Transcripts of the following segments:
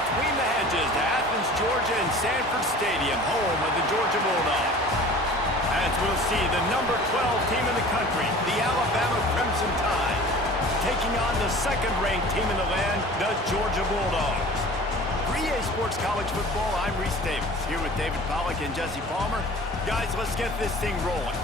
between the hedges to Athens, Georgia and Sanford Stadium, home of the Georgia Bulldogs. As we'll see, the number 12 team in the country, the Alabama Crimson Tide, taking on the second-ranked team in the land, the Georgia Bulldogs. For EA Sports College Football, I'm Reese Davis, here with David Pollack and Jesse Palmer. Guys, let's get this thing rolling.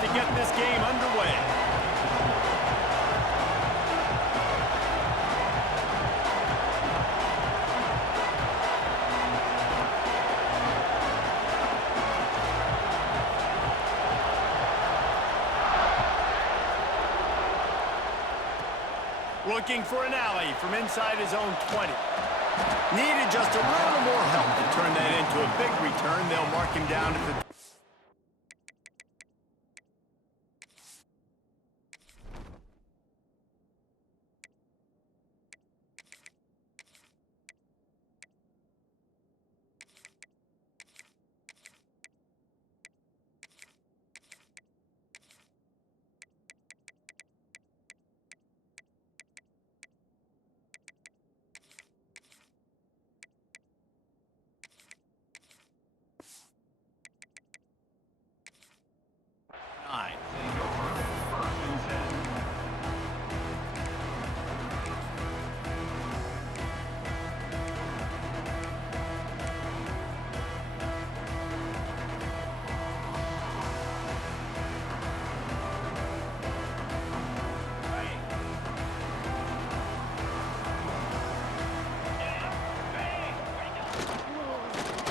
To get this game underway. Looking for an alley from inside his own 20. Needed just a little more help to turn that into a big return. They'll mark him down at the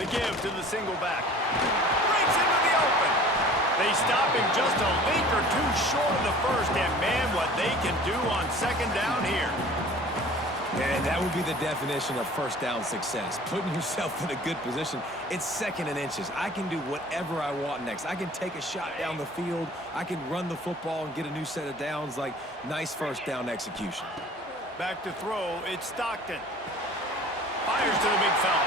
the give to the single back. Breaks into the open. They stop him just a link or two short of the first, and man, what they can do on second down here. And that would be the definition of first down success. Putting yourself in a good position. It's second and inches. I can do whatever I want next. I can take a shot down the field. I can run the football and get a new set of downs. Like, nice first down execution. Back to throw, it's Stockton. Fires to the big fella.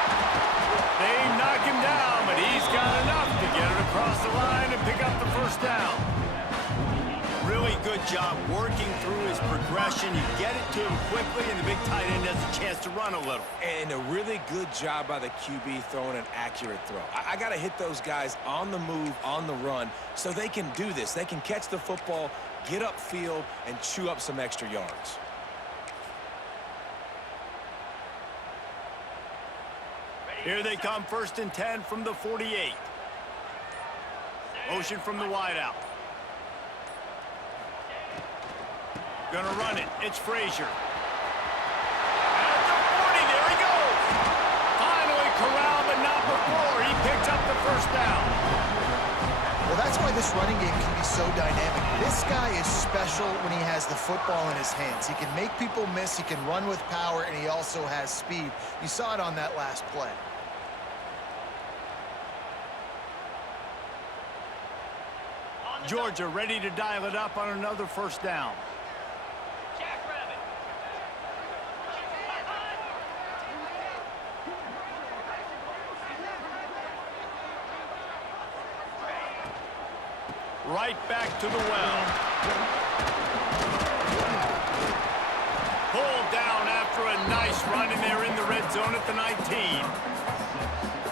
They knock him down, but he's got enough to get it across the line and pick up the first down. Really good job working through his progression. You get it to him quickly, and the big tight end has a chance to run a little. And a really good job by the QB throwing an accurate throw. I got to hit those guys on the move, on the run, so they can do this. They can catch the football, get upfield, and chew up some extra yards. Here they come, 1st and 10 from the 48. Motion from the wideout. Gonna run it. It's Frazier. At the 40, there he goes. Finally corralled, but not before. He picked up the first down. Well, that's why this running game can be so dynamic. This guy is special when he has the football in his hands. He can make people miss, he can run with power, and he also has speed. You saw it on that last play. Georgia ready to dial it up on another first down. Right back to the well. Pulled down after a nice run, and they're in the red zone at the 19.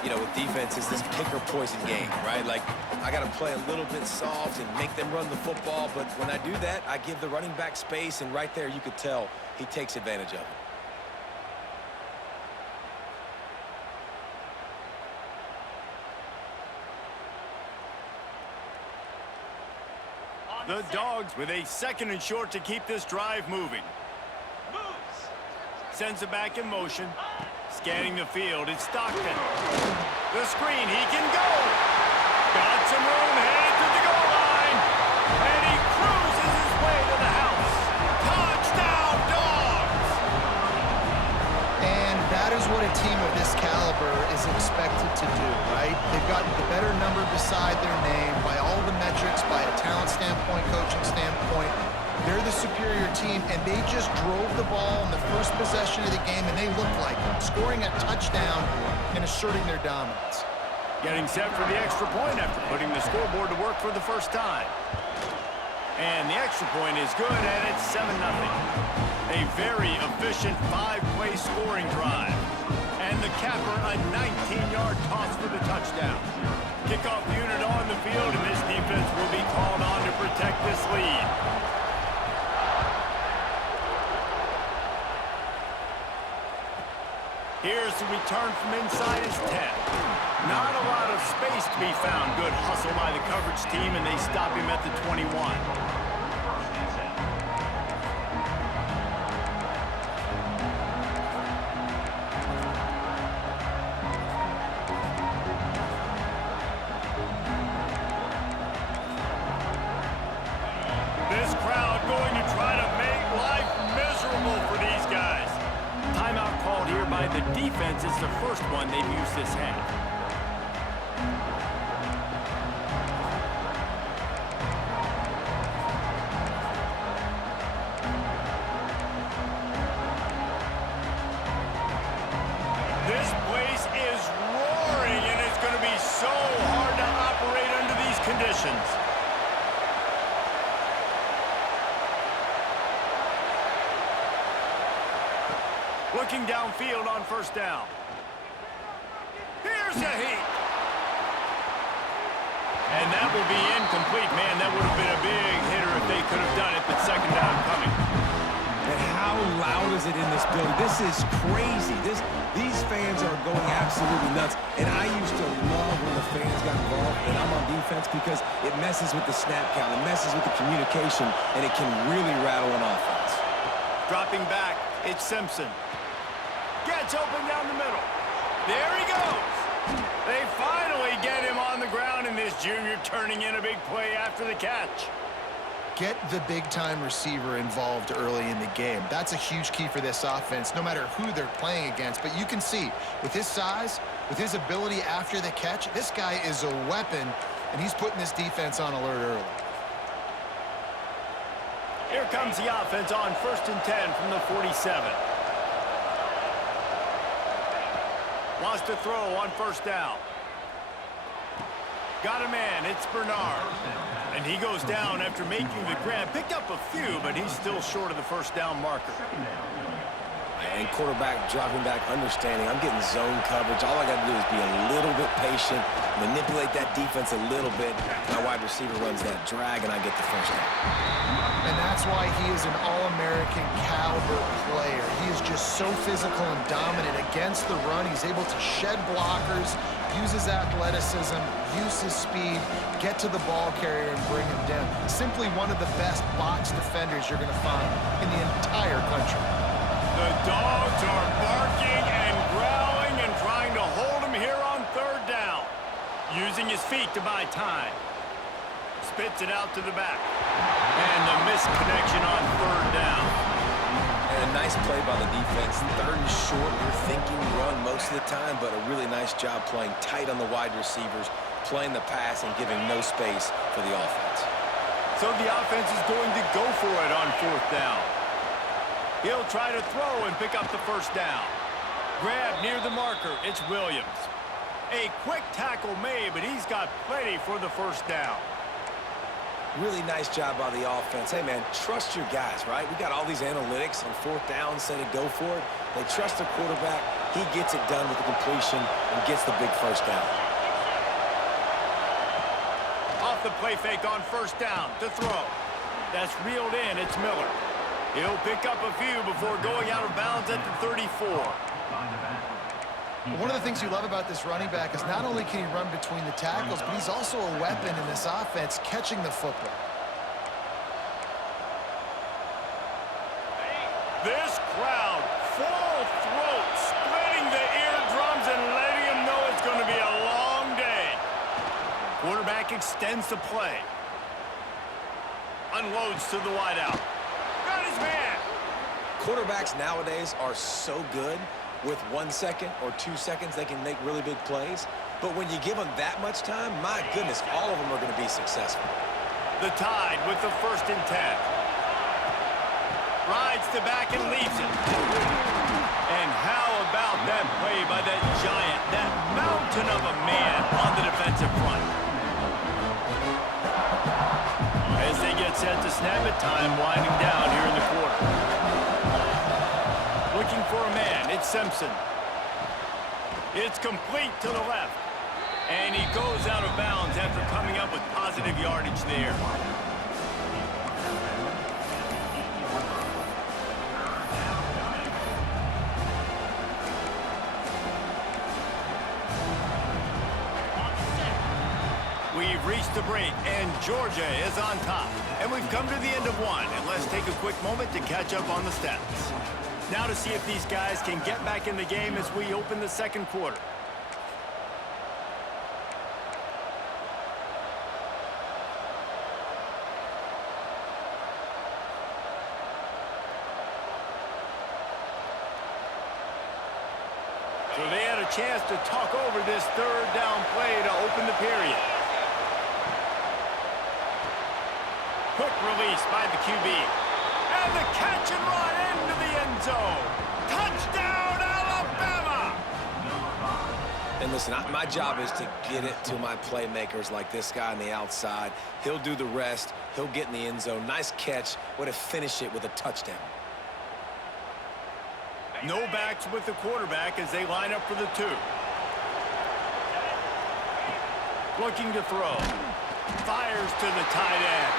You know, with defense, it's this pick or poison game, right? Like, I got to play a little bit soft and make them run the football, but when I do that, I give the running back space, and right there you could tell he takes advantage of it. The Dogs with a 2nd and short to keep this drive moving. Sends it back in motion. Scanning the field, it's Stockton. The screen, he can go. Got some room, headed to the goal line. And he cruises his way to the house. Touchdown, Dogs! And that is what what a team of this caliber is expected to do, right? They've got the better number beside their name by all the metrics, by a talent standpoint, coaching standpoint. They're the superior team, and they just drove the ball in the first possession of the game, and they looked like it, scoring a touchdown and asserting their dominance. Getting set for the extra point after putting the scoreboard to work for the first time. And the extra point is good, and it's 7-0. A very efficient 5-play scoring drive. And the capper, a 19-yard toss for the touchdown. Kickoff unit on the field, and this defense will be called on to protect this lead. Here's the return from inside his 10. Not a lot of space to be found. Good hustle by the coverage team, and they stop him at the 21. This crowd going to try to make life miserable for these guys. Timeout called here by the defense. It's the first one they've used this half. This place is roaring, and it's going to be so hard to operate under these conditions. Looking downfield on first down. Here's a heat. And that will be incomplete. Man, that would have been a big hitter if they could have done it, but second down coming. And how loud is it in this building? This is crazy. These fans are going absolutely nuts. And I used to love when the fans got involved, and I'm on defense, because it messes with the snap count, it messes with the communication, and it can really rattle an offense. Dropping back, it's Simpson. Gets open down the middle. There he goes. They finally get him on the ground, and this junior turning in a big play after the catch. Get the big-time receiver involved early in the game. That's a huge key for this offense, no matter who they're playing against. But you can see, with his size, with his ability after the catch, this guy is a weapon, and he's putting this defense on alert early. Here comes the offense on 1st and 10 from the 47. Wants to throw on first down. Got a man, it's Bernard. And he goes down after making the grab. Picked up a few, but he's still short of the first down marker. And quarterback dropping back, understanding I'm getting zone coverage. All I got to do is be a little bit patient, manipulate that defense a little bit. My wide receiver runs that drag, and I get the first down. And that's why he is an All-American caliber player. He is just so physical and dominant against the run. He's able to shed blockers, use his athleticism, use his speed, get to the ball carrier and bring him down. Simply one of the best box defenders you're going to find in the entire country. The dogs are barking and growling and trying to hold him here on third down. Using his feet to buy time. Spits it out to the back. And the misconnection on third down. And a nice play by the defense. Third and short, you're thinking run most of the time, but a really nice job playing tight on the wide receivers, playing the pass and giving no space for the offense. So the offense is going to go for it on fourth down. He'll try to throw and pick up the first down. Grab near the marker, it's Williams. A quick tackle made, but he's got plenty for the first down. Really nice job by the offense. Hey, man, trust your guys, right? We got all these analytics on fourth down, say to go for it. They trust the quarterback. He gets it done with the completion and gets the big first down. Off the play fake on first down to throw. That's reeled in, it's Miller. He'll pick up a few before going out of bounds at the 34. One of the things you love about this running back is not only can he run between the tackles, but he's also a weapon in this offense, catching the football. This crowd, full throat, splitting the eardrums and letting him know it's going to be a long day. Quarterback extends the play. Unloads to the wideout. Got his man. Quarterbacks nowadays are so good, With 1 second or 2 seconds, they can make really big plays. But when you give them that much time, my goodness, all of them are going to be successful. The Tide with the 1st and 10. Rides to back and leaves it. And how about that play by that giant, that mountain of a man on the defensive front? As they get set to snap it, time winding down here in the quarter. Looking for a man, it's Simpson. It's complete to the left. And he goes out of bounds after coming up with positive yardage there. We've reached the break, and Georgia is on top. And we've come to the end of one, and let's take a quick moment to catch up on the stats. Now to see if these guys can get back in the game as we open the 2nd quarter. So they had a chance to talk over this 3rd down play to open the period. Quick release by the QB. And the catch and run into the end zone. Touchdown, Alabama! And listen, my job is to get it to my playmakers like this guy on the outside. He'll do the rest. He'll get in the end zone. Nice catch. Way to finish it with a touchdown. No backs with the quarterback as they line up for the 2. Looking to throw. Fires to the tight end.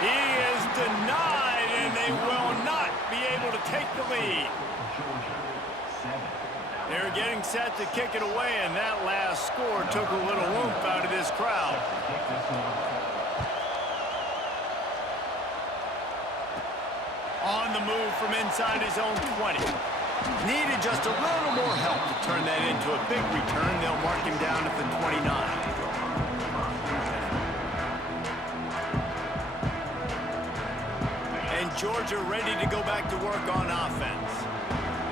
He is denied, and they will not be able to take the lead. They're getting set to kick it away, and that last score took a little oomph out of this crowd. On the move from inside his own 20. Needed just a little more help to turn that into a big return. They'll mark him down at the 29. And Georgia ready to go back to work on offense.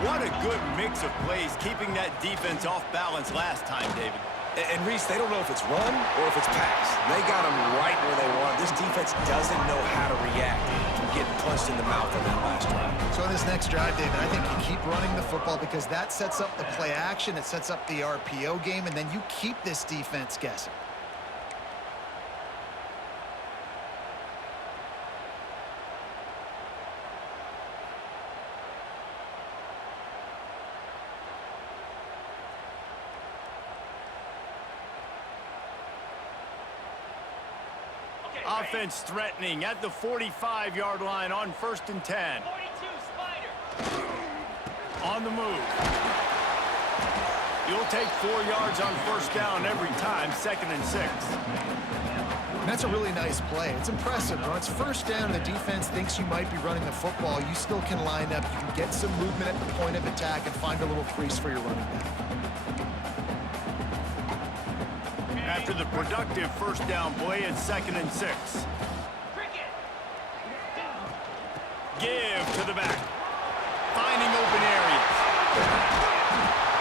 What a good mix of plays, keeping that defense off balance last time, David. And Reese, they don't know if it's run or if it's pass. They got them right where they want. This defense doesn't know how to react from getting punched in the mouth on that last drive. So in this next drive, David, I think you keep running the football because that sets up the play action, it sets up the RPO game, and then you keep this defense guessing. Offense threatening at the 45-yard line on 1st and 10. 42 Spider. On the move. You'll take 4 yards on 1st down every time, 2nd and 6. And that's a really nice play. It's impressive. When it's 1st down and the defense thinks you might be running the football, you still can line up. You can get some movement at the point of attack and find a little crease for your running back. After the productive 1st down play, it's 2nd and 6. Give to the back. Finding open areas.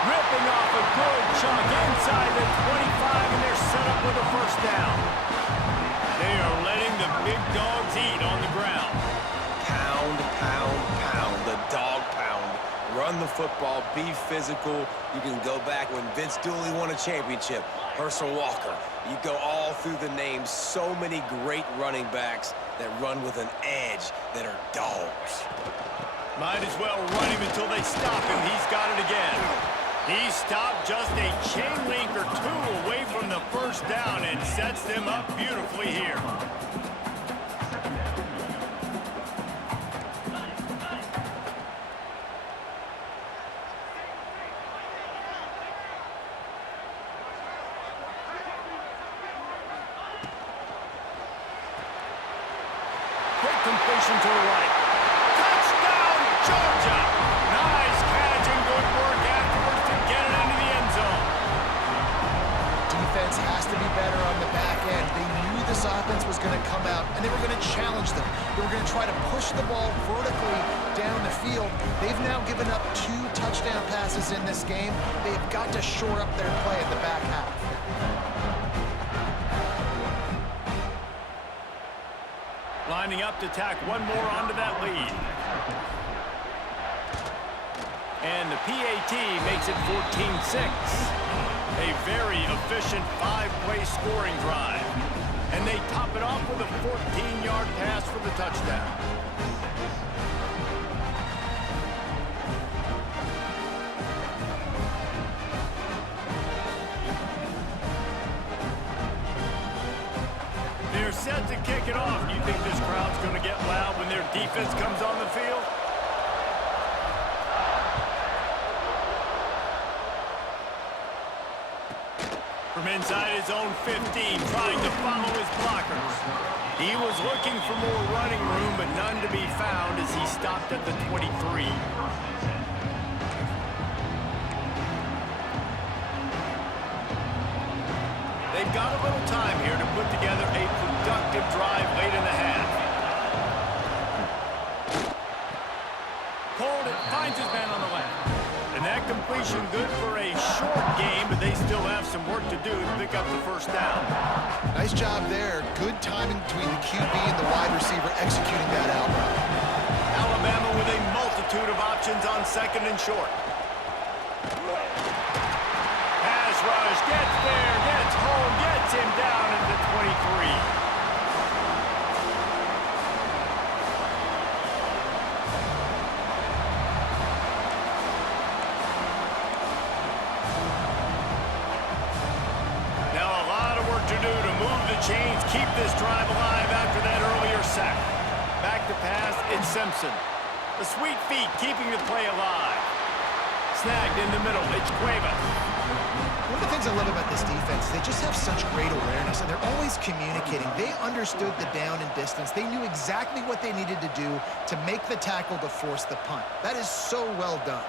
Ripping off a good chunk inside the 25, and they're set up with a 1st down. They are letting the big dogs eat on the ground. Pound, pound, pound. The dog pound. Run the football. Be physical. You can go back when Vince Dooley won a championship. Herschel Walker. You go all through the names. So many great running backs that run with an edge that are dogs. Might as well run him until they stop him. He's got it again. He stopped just a chain link or 2 away from the 1st down and sets them up beautifully here. Quick completion to the right. Touchdown, Georgia! Nice catch and good work afterwards to get it into the end zone. Defense has to be better on the back end. They knew this offense was going to come out, and they were going to challenge them. There are going to try to push the ball vertically down the field. They've now given up 2 touchdown passes in this game. They've got to shore up their play in the back half. Lining up to tack one more onto that lead. And the PAT makes it 14-6. A very efficient 5-play scoring drive. And they top it off with a 14-yard pass for the touchdown. They're set to kick it off. Do you think this crowd's going to get loud when their defense comes on the field? From inside his own 15, trying to follow his blockers. He was looking for more running room, but none to be found as he stopped at the 23. They've got a little time here to put together a productive drive late in the half. Pulled it, finds his man on the left. And that completion good for a short game, but they still have some work to do to pick up the first down. Nice job there. Good timing between the QB and the wide receiver executing that out route. Alabama with a multitude of options on second and short. Pass rush, gets there, gets home, gets him down at the 23. Chains keep this drive alive after that earlier sack. Back to pass, it's Simpson. The sweet feet keeping the play alive. Snagged in the middle, it's Cuevas. One of the things I love about this defense, they just have such great awareness, and they're always communicating. They understood the down and distance. They knew exactly what they needed to do to make the tackle to force the punt. That is so well done.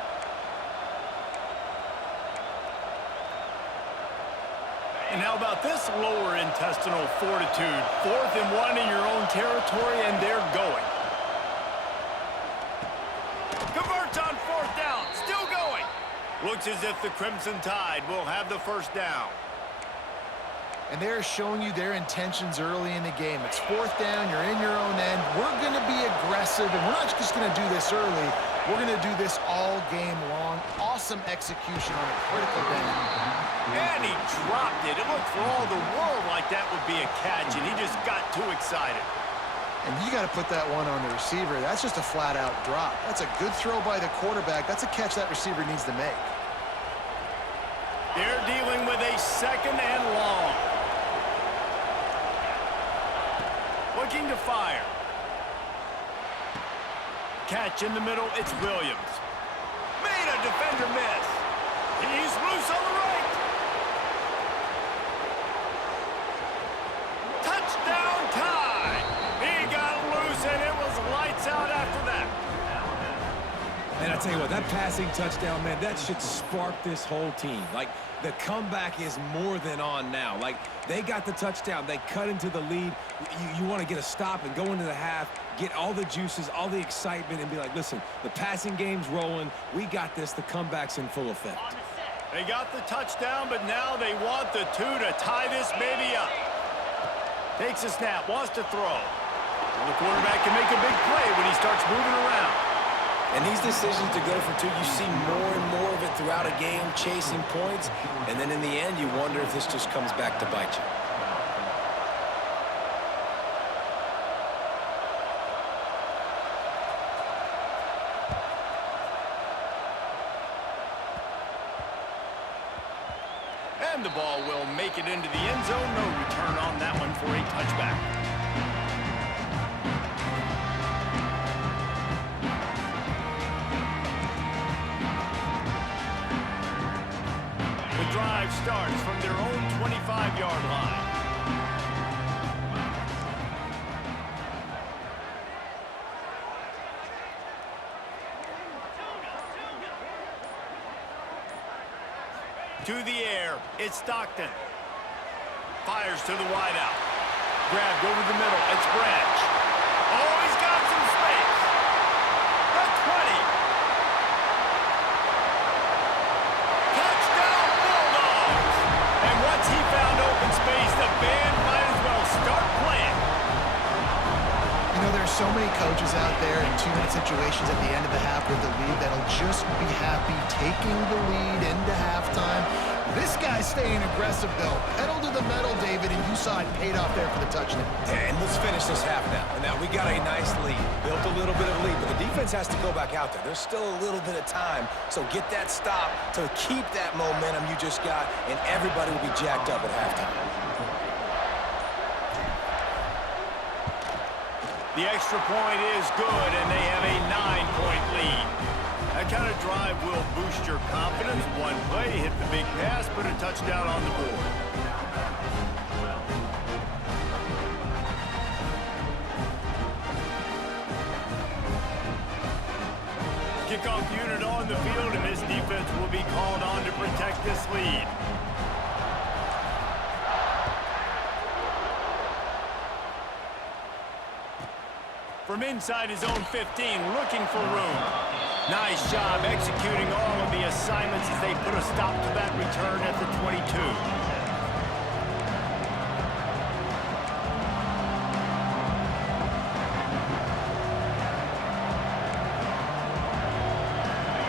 And how about this lower intestinal fortitude? 4th and 1 in your own territory, and they're going. Converts on 4th down, still going. Looks as if the Crimson Tide will have the first down. And they're showing you their intentions early in the game. It's 4th down, you're in your own end. We're going to be aggressive, and we're not just going to do this early. We're going to do this all game long. Awesome execution on a critical down. And he dropped it. It looked for all the world like that would be a catch, and he just got too excited. And you got to put that one on the receiver. That's just a flat-out drop. That's a good throw by the quarterback. That's a catch that receiver needs to make. They're dealing with a 2nd and long. Looking to fire. Catch in the middle, it's Williams. Made a defender miss. He's loose on the right. Touchdown time. He got loose, and it was lights out after that. And I tell you what, that passing touchdown, man, that should spark this whole team. Like, the comeback is more than on now. Like, they got the touchdown. They cut into the lead. You want to get a stop and go into the half, get all the juices, all the excitement, and be like, listen, the passing game's rolling. We got this. The comeback's in full effect. They got the touchdown, but now they want the 2 to tie this baby up. Takes a snap, wants to throw. Well, the quarterback can make a big play when he starts moving around. And these decisions to go for 2, you see more and more of it throughout a game, chasing points. And then in the end, you wonder if this just comes back to bite you. And the ball will make it into the end zone. No return on that one for a touchback. The drive starts from their own 25-yard line. To the air, it's Stockton. Fires to the wideout. Grabbed over the middle, it's Branch. Oh, he's got there's so many coaches out there in 2-minute situations at the end of the half with the lead that'll just be happy taking the lead into halftime. This guy's staying aggressive, though. Pedal to the metal, David, and you saw it paid off there for the touchdown. And let's finish this half now. And now we got a nice lead. Built a little bit of lead, but the defense has to go back out there. There's still a little bit of time. So get that stop to keep that momentum you just got, and everybody will be jacked up at halftime. The extra point is good, and they have a 9-point lead. That kind of drive will boost your confidence. One play, hit the big pass, put a touchdown on the board. Kickoff unit on the field, and this defense will be called on to protect this lead. From inside his own 15, looking for room. Nice job executing all of the assignments as they put a stop to that return at the 22.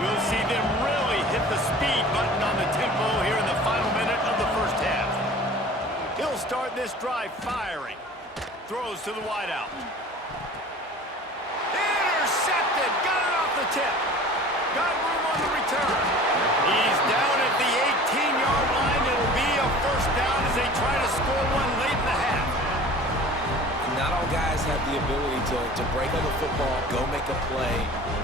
We'll see them really hit the speed button on the tempo here in the final minute of the first half. He'll start this drive firing. Throws to the wideout. Intercepted. Got it off the tip. Got room on the return. He's down at the 18-yard line. It'll be a first down as they try to score one late in the half. Not all guys have the ability to break on the football, go make a play,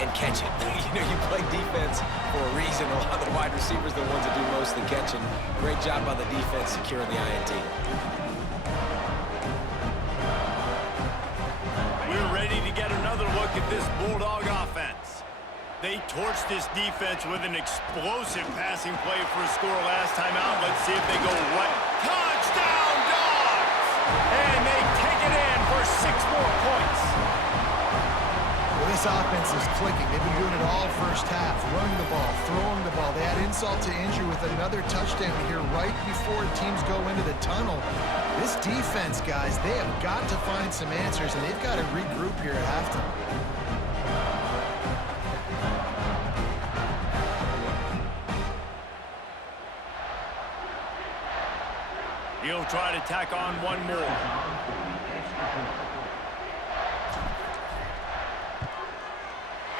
and catch it. You play defense for a reason. A lot of the wide receivers are the ones that do most of the catching. Great job by the defense securing the INT. We're ready to get another look at this Bulldog offense. They torched this defense with an explosive passing play for a score last time out. Let's see if they go right. Touchdown, Dogs! And they take it in for 6 more points. Well, this offense is clicking. They've been doing it all first half, running the ball, throwing the ball. They had insult to injury with another touchdown here right before teams go into the tunnel. This defense, guys, they have got to find some answers, and they've got to regroup here at halftime. He'll try to tack on one more.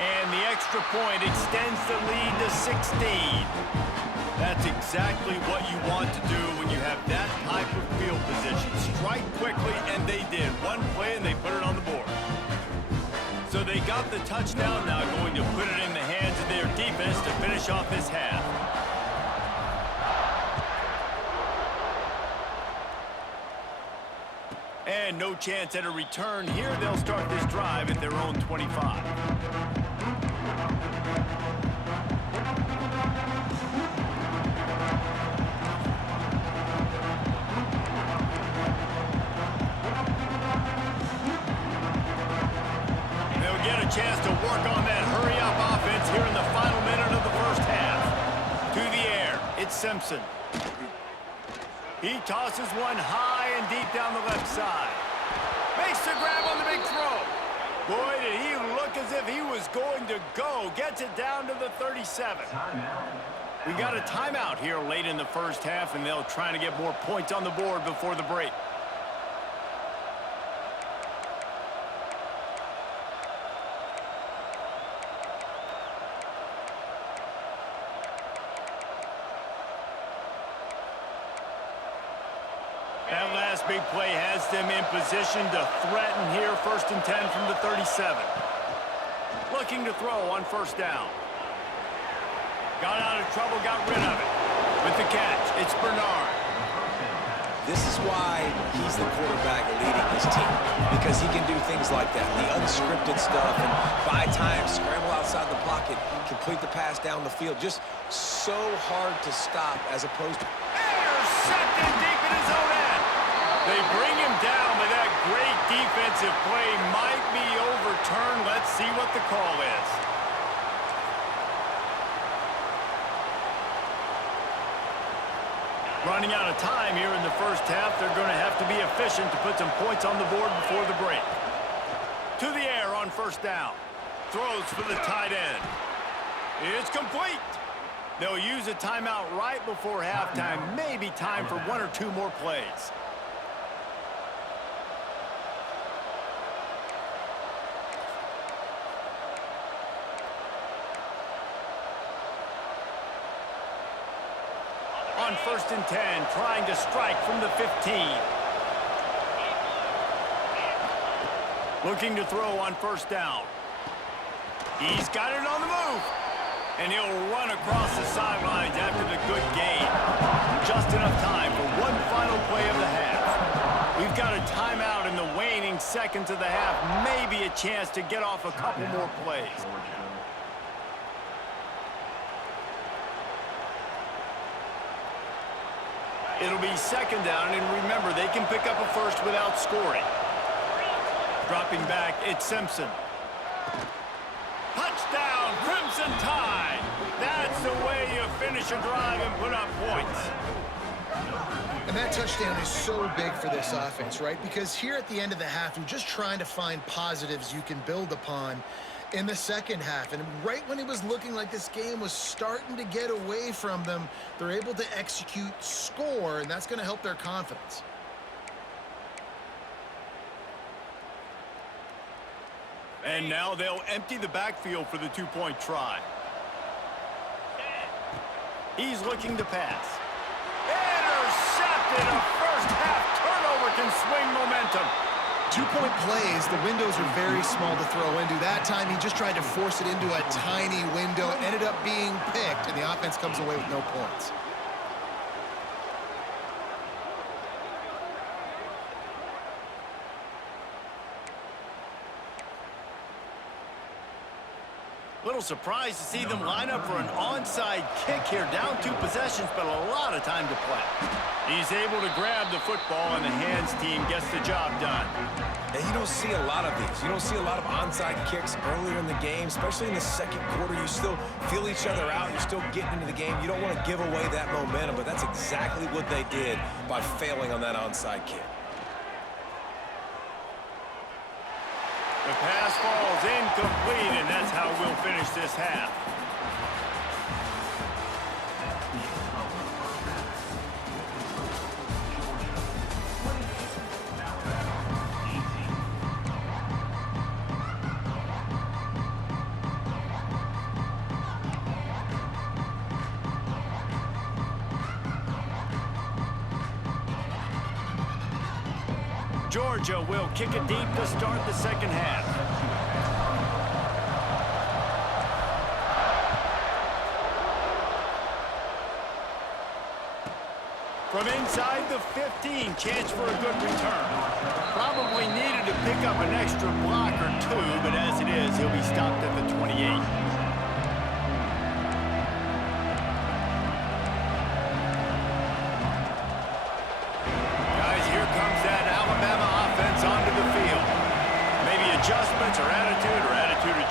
And the extra point extends the lead to 16. That's exactly what you want to do when you have that type of field position. Strike quickly, and they did. One play, and they put it on the board. So they got the touchdown, now going to put it in the hands of their defense to finish off this half. And no chance at a return here. They'll start this drive at their own 25. They'll get a chance to work on that hurry-up offense here in the final minute of the first half. To the air, it's Simpson. He tosses one high and deep down the left side. Makes the grab on the big throw. Boy, did he look as if he was going to go. Gets it down to the 37. We got a timeout here late in the first half, and they'll try to get more points on the board before the break. That last big play has them in position to threaten here, 1st and 10 from the 37. Looking to throw on first down. Got out of trouble, got rid of it. With the catch, it's Bernard. This is why he's the quarterback leading his team, because he can do things like that, the unscripted stuff, and buy time, scramble outside the pocket, complete the pass down the field. Just so hard to stop as opposed to... Intercepted deep in his own end. They bring him down, but that great defensive play might be overturned. Let's see what the call is. Running out of time here in the first half. They're going to have to be efficient to put some points on the board before the break. To the air on first down. Throws for the tight end. It's complete. They'll use a timeout right before halftime. Maybe time for one or two more plays. On 1st and 10, trying to strike from the 15. Looking to throw on first down. He's got it on the move. And he'll run across the sidelines after the good gain. Just enough time for one final play of the half. We've got a timeout in the waning seconds of the half. Maybe a chance to get off a couple more plays. It'll be second down, and remember, they can pick up a first without scoring. Dropping back, it's Simpson. Touchdown, Crimson Tide! That's the way you finish a drive and put up points. And that touchdown is so big for this offense, right? Because here at the end of the half, you're just trying to find positives you can build upon in the second half. And right when it was looking like this game was starting to get away from them, they're able to execute, score, and that's going to help their confidence. And now they'll empty the backfield for the two-point try. He's looking to pass. Intercepted! A first-half turnover can swing momentum. 2-point plays, the windows are very small to throw into. That time, he just tried to force it into a tiny window, ended up being picked, and the offense comes away with no points. Little surprised to see them line up for an onside kick here. Down 2 possessions, but a lot of time to play. He's able to grab the football, and the hands team gets the job done. And you don't see a lot of these. You don't see a lot of onside kicks earlier in the game, especially in the second quarter. You still feel each other out. You're still getting into the game. You don't want to give away that momentum, but that's exactly what they did by failing on that onside kick. The pass falls incomplete, and that's how we'll finish this half. Georgia will kick it deep to start the second half. From inside the 15, chance for a good return. Probably needed to pick up an extra block or two, but as it is, he'll be stopped at the 28.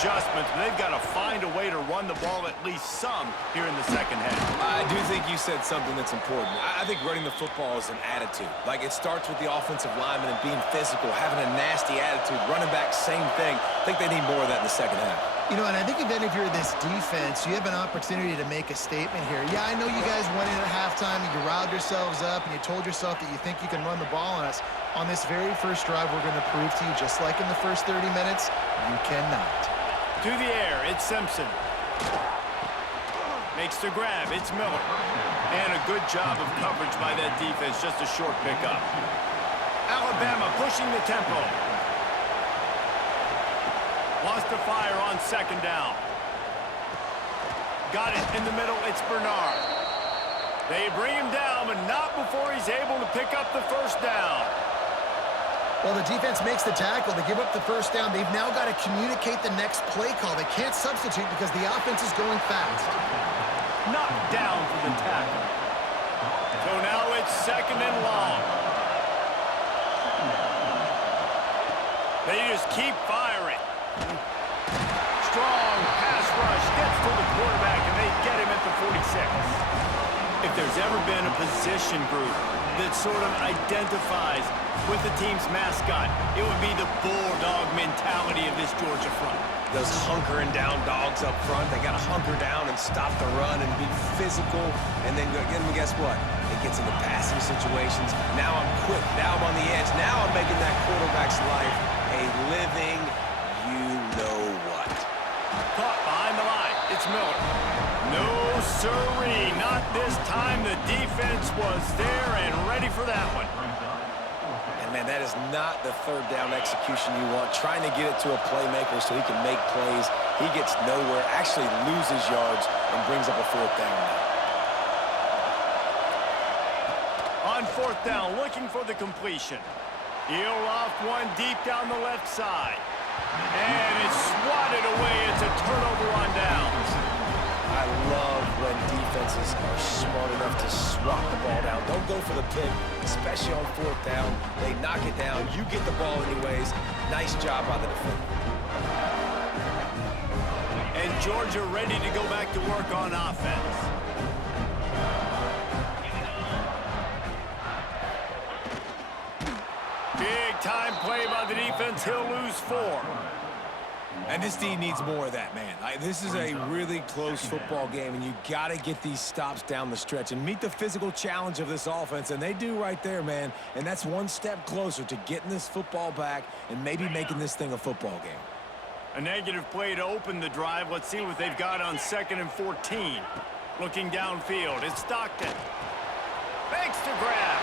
Adjustments, they've got to find a way to run the ball at least some here in the second half. I do think you said something that's important. I think running the football is an attitude. Like, it starts with the offensive lineman and being physical, having a nasty attitude. Running back, same thing. I think they need more of that in the second half. You know, and I think even if you're this defense, you have an opportunity to make a statement here. Yeah, I know you guys went in at halftime and you riled yourselves up and you told yourself that you think you can run the ball on us. On this very first drive, we're going to prove to you, just like in the first 30 minutes, you cannot. To the air, it's Simpson. Makes the grab, it's Miller. And a good job of coverage by that defense, just a short pickup. Alabama pushing the tempo. Wants to fire on second down. Got it in the middle, it's Bernard. They bring him down, but not before he's able to pick up the first down. Well, the defense makes the tackle. They give up the first down. They've now got to communicate the next play call. They can't substitute because the offense is going fast. Knocked down for the tackle. So now it's second and long. They just keep firing. Strong pass rush gets to the quarterback, and they get him at the 46. If there's ever been a position group that sort of identifies with the team's mascot, it would be the bulldog mentality of this Georgia front. Those hunkering down dogs up front, they got to hunker down and stop the run and be physical. And then guess what? It gets into passing situations. Now I'm quick. Now I'm on the edge. Now I'm making that quarterback's life a living you-know-what. Caught behind the line. It's Miller. No, sirree. Not this time. The defense was there and ready for that one. And, man, that is not the third down execution you want. Trying to get it to a playmaker so he can make plays. He gets nowhere, actually loses yards, and brings up a fourth down now. On fourth down, looking for the completion. He'll loft one deep down the left side. And it's swatted away. It's a turnover on downs. I love when defenses are smart enough to swat the ball down. Don't go for the pick, especially on fourth down. They knock it down. You get the ball anyways. Nice job by the defender. And Georgia ready to go back to work on offense. Big time play by the defense. He'll lose 4. And this team needs more of that, man. This is a really close football game, and you got to get these stops down the stretch and meet the physical challenge of this offense, and they do right there, man. And that's one step closer to getting this football back and maybe making this thing a football game. A negative play to open the drive. Let's see what they've got on 2nd and 14. Looking downfield, it's Stockton. Makes the grab.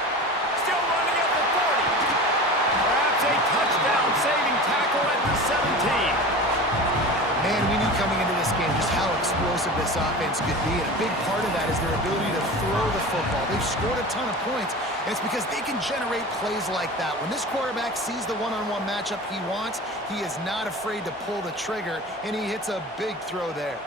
Still running at the 40. Perhaps a touchdown-saving tackle at the 17. Man, we knew coming into this game just how explosive this offense could be, and a big part of that is their ability to throw the football. They've scored a ton of points, and it's because they can generate plays like that. When this quarterback sees the one-on-one matchup he wants, he is not afraid to pull the trigger, and he hits a big throw there.